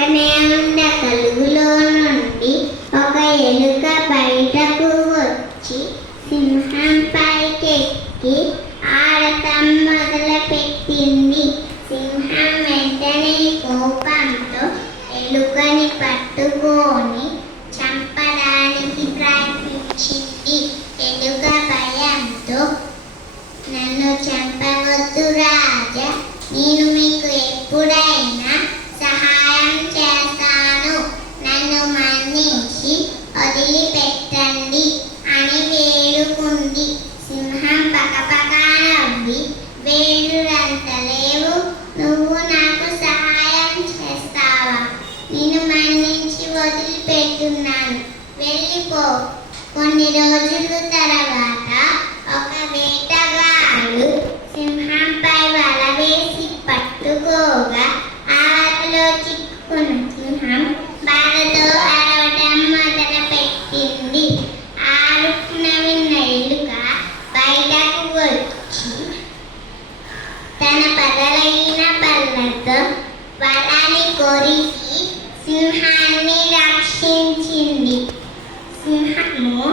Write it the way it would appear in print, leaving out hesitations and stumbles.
పక్కనే ఉన్న కలుగులో నుండి ఒక ఎలుక బయటకు వచ్చి సింహం పైకెక్కి ఆడటం మొదలుపెట్టింది. సింహం వెంటనే కోపంతో ఎలుకని పట్టుకొని చంపడానికి ప్రయత్నించింది. ఎలుక భయంతో, నన్ను చంపవద్దు రాజా, నేను మీకు ఎప్పుడైనా సహాయం చేస్తాను, నన్ను మన్నించి వదిలిపెట్టండి అని వేడుకుంది. సింహం పకపకా నవ్వి, వేడురంత లేవు, నువ్వు నాకు సహాయం చేస్తావా? నేను మన్నించి వదిలిపెట్టున్నాను, వెళ్ళిపో. కొన్ని రోజుల తర్వాత ఒక వేటగాడు సింహంపై వల వేసి పట్టుకోగా ఆ వలలో చిక్కుకున్న సింహం బాధతో అరవటం మొదలుపెట్టింది. ఆ అరుపున విన్న ఎలుక బయటకు వచ్చి తన పదులైన పళ్ళతో వలని కొరికి సింహాన్ని రక్షించింది. సింహము